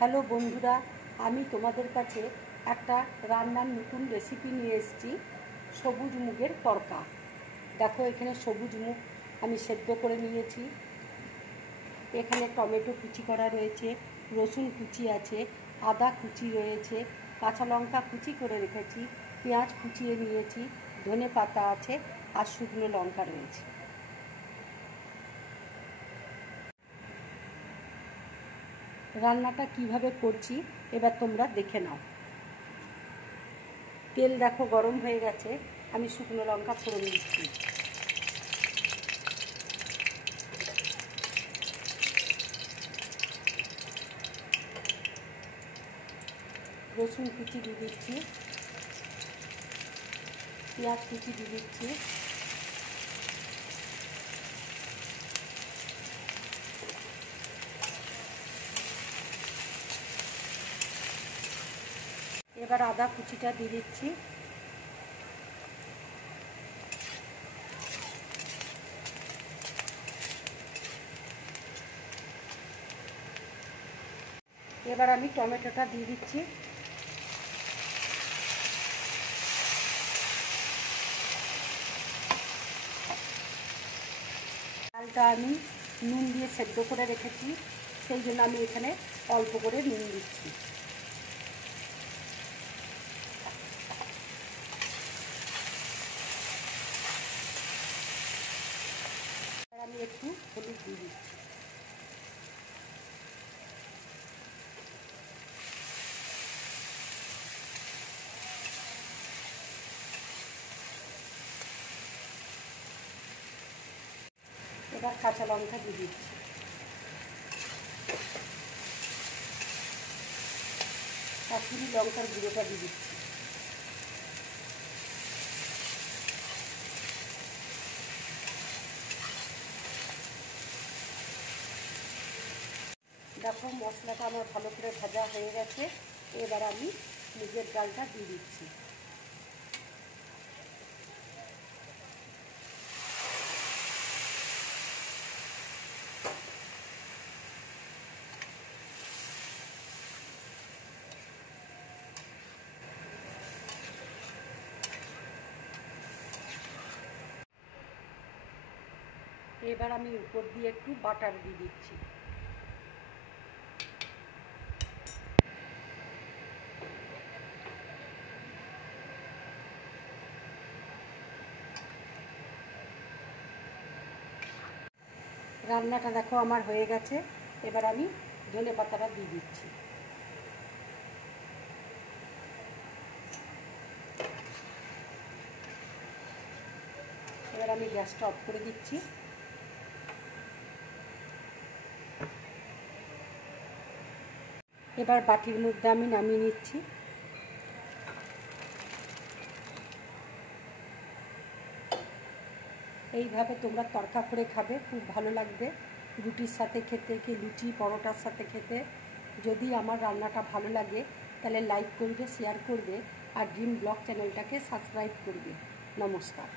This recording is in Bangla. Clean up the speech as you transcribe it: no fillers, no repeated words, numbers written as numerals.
হ্যালো বন্ধুরা, আমি তোমাদের কাছে একটা রান্নার নতুন রেসিপি নিয়ে এসেছি। সবুজ মুগের তরকা। দেখো, এখানে সবুজ মুগ আমি সেদ্ধ করে নিয়েছি। এখানে টমেটো কুচি করা রয়েছে, রসুন কুচি আছে, আদা কুচি রয়েছে, কাঁচা লঙ্কা কুচি করে রেখেছি, পেঁয়াজ কুচিয়ে নিয়েছি, ধনে পাতা আছে আর শুকনো লঙ্কা রয়েছে। রান্নাটা কিভাবে করছি এবার তোমরা দেখে নাও। তেল দেখো গরম হয়ে গেছে, আমি শুকনো লঙ্কা ফোড়ন দিচ্ছি। রসুন কুচি দিয়ে দিচ্ছি, পেঁয়াজ কুচি দিয়ে দিচ্ছি, এবার আদা কুচিটা দিয়ে দিচ্ছি। এবার আমি টমেটোটা দিয়ে দিচ্ছি। ডালটা আমি নুন দিয়ে সেদ্ধ করে রেখেছি, সেই জন্য আমি এখানে অল্প করে নুন দিচ্ছি। আমি একটু হলুদ দিয়ে দিচ্ছি। এবার কাঁচা লঙ্কা দিয়ে দিচ্ছি। কাশ্মীরি লঙ্কার গুঁড়োটা দিয়ে দিচ্ছি। দেখো, মশলাটা আমার ভালো করে ভাজা হয়ে গেছে। এবার আমি মুগের ডালটা দিয়ে দিচ্ছি। এবার আমি উপর দিয়ে একটু বাটার দিয়ে দিচ্ছি। রান্নাটা দেখো আমার হয়ে গেছে। এবার আমি ধনে পাতাটা দিয়ে দিচ্ছি। এবার আমি গ্যাসটা অফ করে দিচ্ছি। এবার বাটির মধ্যে আমি নামিয়ে নিচ্ছি। এইভাবে তোমরা তরকা করে খাবে, খুব ভালো লাগবে। রুটির সাথে খেতে, কি লুচি পরোটার সাথে খেতে। যদি আমার রান্নাটা ভালো লাগে তাহলে লাইক করবে, শেয়ার করবে আর ড্রিম ব্লগ চ্যানেলটাকে সাবস্ক্রাইব করবে। নমস্কার।